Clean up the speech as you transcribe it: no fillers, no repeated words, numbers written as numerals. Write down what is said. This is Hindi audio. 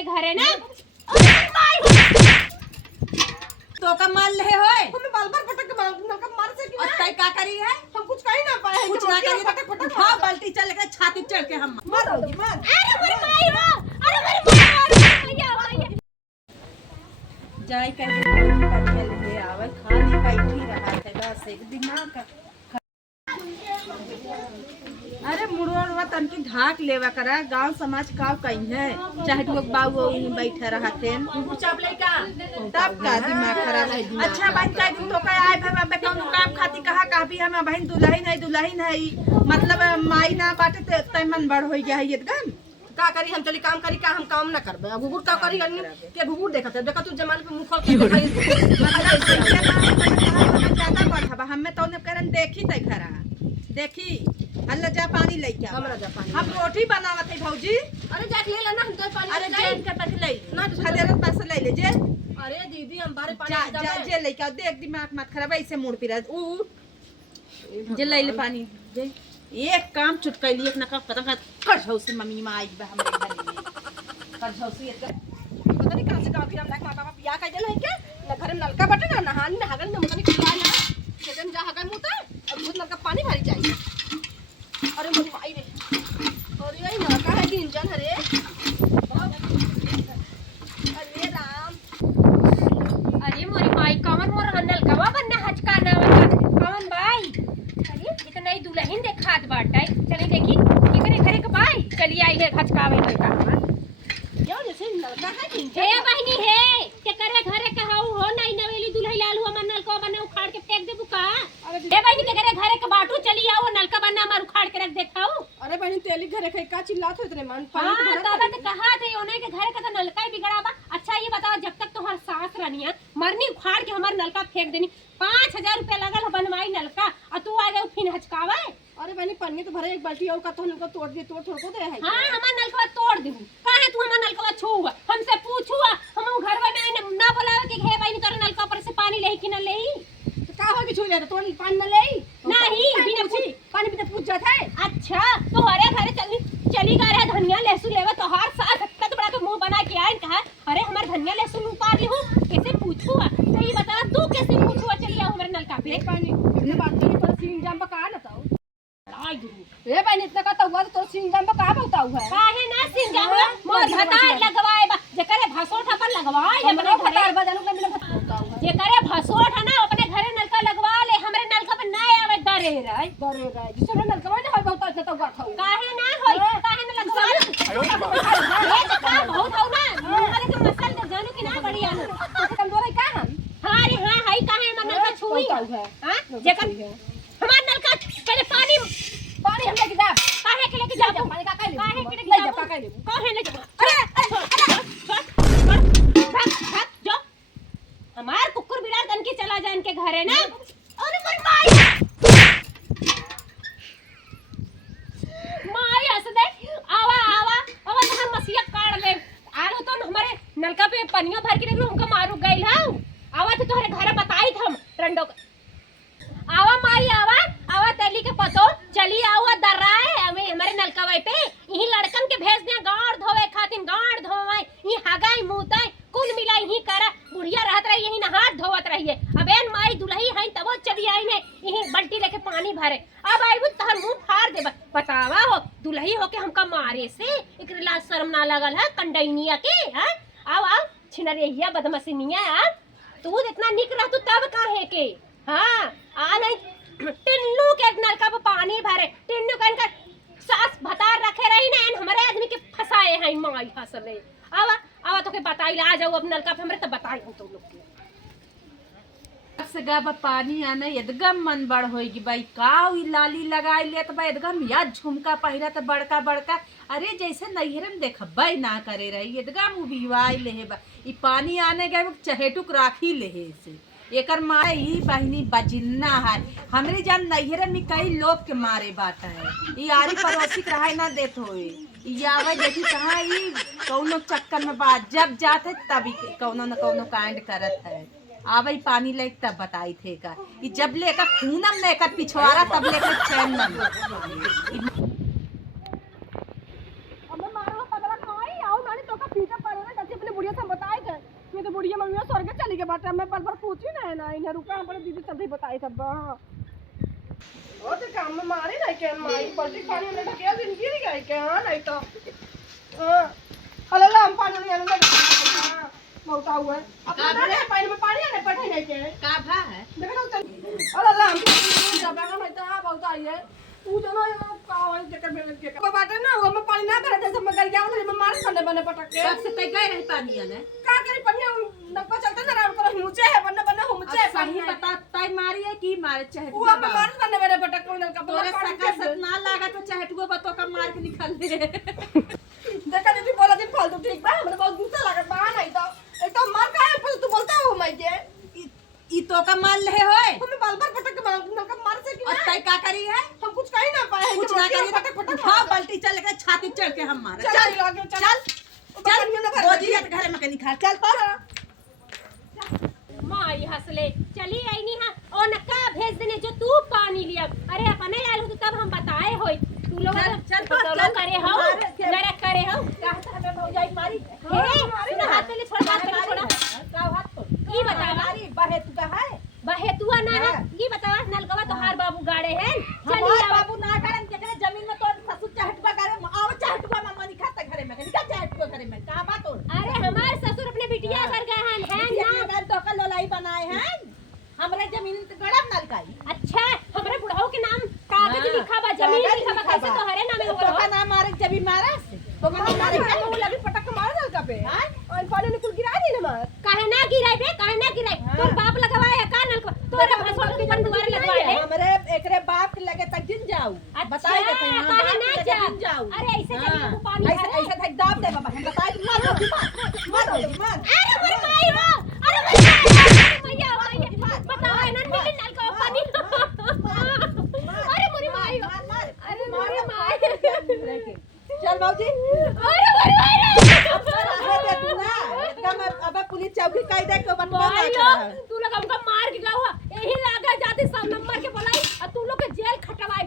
के घरे ना तो का मान ले होए हमें बाल बार पटक के नलका मार से क्यों और तय का करी है हम कुछ कर ही ना पाए कुछ ना करी पटक हां बाल्टी चल के छाती चढ़ के हम मार होगी मार अरे मेरी माई हो अरे मेरी माई भैया जाई कैसे पटल ले आवे खाली बैठी रहा है बस एक दिमाग का अरे मुड़वा तन की ढाक लेवा करा गांव समाज का कहीं है चाहे तू बाबू वहीं बैठे रहते तब का दिमाग खराब है अच्छा बहन कह दिन तो कह आए भाई कौन काम खाती कहा का भी हम बहन दुल्हन है मतलब माई ना बाटे तय मन बड़ हो गया है एकदम का करी हम चली काम करी का हम काम ना करबे घुघुर का करी के घुघुर देखत है देखा तू जमाने पे मुख के दिखाई ज्यादा बढ़ावा हमें तो ने करन देखी तय खरा देखी हल्ला जा पानी लेके हमरा जा पानी हम रोटी बनावत है भौजी अरे जाके ले लेना हम तो पानी अरे जेन के तक ले ना खदेरत पैसा ले ले जे अरे दीदी हम बारे पानी जा जा जे लेके आओ देख दिमाग मत खराब ऐसे मुड़ पिरा जे ले ले पानी जे एक काम चुटकैली एक नका पता कर हौस मम्मी मां आई बा हमरे घर में कर हौस ये पता नहीं कहां से गांव फिर हम लाख पापा पिया का जल है क्या ना घर में नलका बटे ना नहान में हगन में मुतनी खिला ना खेतन जा हगन मुता और बहुत नलका पानी भरी जाए अरे मोरी माई रे और ये नलका है दिन जन हरे अरे राम अरे मोरी माई कवन मोर हनल कवा बनना हचकाना कवन भाई अरे ये तो नई दुल्हन देखात बाटे चली देखी ये करे घरे के भाई चली आई है हचकावे लड़का क्या जैसे नलका है दिन हे बहनी हे के करे घरे कहऊ हो नई नवेली दुल्हन लालू हमर नलका बना उखाड़ के फेंक देबू का हे बहनी के करे घरे के बाटू चली आओ नलका बना मार उखाड़ के रख देखाऊ अरे बहन तेली घरे के का चिल्लात होत रे मन हां पानी दादा तो कहा थे ओने के घरे का तो नलका ही बिगड़ा बा अच्छा ये बताओ जब तक तोहर सास रनिया मरनी उखाड़ के हमार नलका फेंक देनी 5000 रुपया लगल है बनवाई नलका और तू आ गए फिर हचकावे अरे बहनी पानी तो भरे एक बाल्टी और का तो हमको तोड़ दिए तोड़ थोड़ को दे है हां हमार नलका तोड़ देबू काहे तू हमार नलका छुआ हमसे पूछुआ हम घर में ना बुलावे के हे भाई तोर नलका पर से पानी लेही कि ना लेही तो का हो कि छू जाता तो पानी न ले नहीं बिना पूछी पानी भी तो पूछ जाता है अच्छा तो हरे घरे चली गा रहा धनिया लहसुन लेवा तो हर साल इतना बड़ा तो मुंह बना के आए कहा अरे हमार धनिया लहसुन उपार ली हूं कैसे पूछूआ तो ये बता तू कैसे पूछूआ चली आओ हमारे नलका पे पानी इतने बात नहीं पर सीन जाम का ना ताऊ आई गुरु ए पानी इतना का तो हुआ तो सीन जाम का बताऊ है काहे ना सिंगाम मोर भतार लगवाए बा जे करे भसोठ पर लगवाए हमरो अपने भतार घरे बजानु का मिला बताऊ है जे करे भसोठ है ना अपने घरे नलका लगवा ले हमरे नलका पे ना आवे डरे रहे डरे रहे जिससे ना नलका ना हो बहुत इतना तो हुआ था काहे ना होई काहे ना लगवा ये तो काम बहुत हो ना हमारे के मसल दे जानू कि ना बढ़िया नु कम दोरे का हम हां रे हां हाई काहे मन नलका छुई हां जेकर हमार नलका पहले पानी हम लेके जा काहे के लेके जा पानी का ले काहे के लेके ले जा जा का ले काहे ले जा अरे भाग जो हमार कुकुर बिलार तन के चला जान के घरे ना अरे मोर माई माई हंस दे आवा तो हम मसिया काट ले आलो तो हमारे नलका पे पनिया भर के हमको मारू गइल हां आवा तो तोहरे घरे बताई हम रंडो आवा माई आवा तेली के पतो चली आवा दर्राए हमें हमारे नलका वाई पे यही लड़कन के भेज दिया गाड़ धोवे खातिन गाड़ धोवाई ई हगाई मुताई कुल मिलाई ही करा बुढ़िया रहत रही यही नहात धोवत रहिए अबेन माई दुल्ही है तबो चली आई ने यही बल्टी लेके पानी भरे अब आई बुत तहर मुंह फाड़ दे बतावा हो दुल्ही हो के हमका मारे से एकरे लाज शर्म ना लगल है कंडैनिया के हां आओ छिनरिया बदमसिनिया तू इतना निक रह तू तब काहे के हां आ नहीं टिन्नू के नलका पे पानी भरे टिन्नू कन का सास भतार रखे रही ना हमारे आदमी के फसाए हैं माई फसले आवा तो के बताई आ जाओ अब नलका पे हमरे तो बताई हम तो लोग के से गब पानी आने एकदम मन बड़ होगी भाई काऊ ई लाली लगाई ले तो भाई एकदम या झुमका पहिरा तो बड़का बड़का अरे जैसे नैहरन देखबे ना करे रही एकदम उबिवाई ले बा ई पानी आने गए चहेटुक राखी ले से एकर मारे ई बहिनी बजिन्ना है हमरे जान नैहरन में कई लोग के मारे बात है ई आरी पड़ोसी रहा ना देत होए ई आवे देखी कहां ई कौनो चक्कर में बात जब जाते तभी कौनो न कौनो कांड करत है आवे पानी ले तब बताई थे का ई जब लेकर खूनम में कर पिछवाड़ा तब लेकर चैन न हमें मारो पगला खाई आओ नानी तो का पीछे पड़े बाटे मैं पर पूछी ना इन्हें रुका हम पर दीदी चलते बताई सब ओ तो काम में मारी नहीं के मारी पलटी पानी में ढकेल दिन गिर गई के हां नहीं तो अल्लाह हम पानी में अंदर बहुत हुआ अब पानी में पानी नहीं पटे नहीं के का भा है देखो तो अल्लाह हम जब नहीं तो बहुत आई है तू जना कावन जकर में के को बाटे ना वो में पानी ना भरे जैसे मैं गल गया उधर में मार संडे बने पटक के कब से तय गए रही पानी ने का करे पानी नपा चलते ना राम कर मुचे है बन्ने बन्ने मुचे सही बता तय मारी है की मारे चाहे वो में मार संडे बने पटक के उधर का तोरे सका सत ना लागा तो चाहे तू बतो का मार के निकल दे देखा दीदी बोला दिन फालतू ठीक बा हमने बहुत गुस्सा लगा बा नहीं तो एक तो मार का है तू बोलता हो मैं के ई तो का मार ले होए हमें बाल बाल पटक के मार से कि और तय का करी है हम कुछ कह ना पाए कुछ ना करी पटक पटक हां बाल्टी चल के छाती चढ़ के हम मारे चल आगे चल बोझियत घर में के निकाल चल तो माई हंसले चली आई नहीं हां ओ नका भेज देने जो तू पानी लिया अरे अपने आयल हो तो तब हम बताए होई तू लोग चल करे हो मेरा करे हो कहता हमें भौजाई मारी सुना हाथ ले छोड़ बात कर छोड़ा का हाथ तो ई बता मारी बहे तू का है बहेतुआ ना है ये बता नलकवा तोहार बाबू गाड़े हैं चली हमार आवा बाबू ना करन जकरे जमीन में तोर ससुर चाहटवा करे आव चाहटवा में मनी खाता घरे में निका चाहटवा करे में का बात हो अरे हमारे ससुर अपने बिटिया घर गए हैं ना ना तो का लोलाई बनाए हैं हमरे जमीन तो गड़म नलकाई अच्छा हमारे बुढ़ाओ के नाम कागज लिखा बा जमीन लिखा बा कैसे तोहरे नाम में तो का नाम मारे जमीन मारा से तो मैं मारे वो लगी पटक के मार दल का पे और पानी निकल गिरा दी ना मार काहे ना गिराई बे काहे ना गिराई तोर बाप लगवाए है का नलकवा तोरे भसोट के जन दुआरे लगवाए है हमरे एकरे बाप के लगे तक दिन जाऊ बताई देते हैं काहे ना जाऊ अरे ऐसे जमीन को पानी ऐसे ऐसे थक दाब दे बाबा हम बताई दूं मार अरे मेरी माई हो अरे मेरी मैया बताओ है ना मिली नलकवा पानी अरे मेरी माई हो अरे मेरी माई चल बाबूजी अरे मेरी माई अब पुलिस चौकी कायदे को बनवा तू लोग हमको मार के गवा यही लागा जाती सब नंबर के बोलाई और तू लोग के जेल खटवाई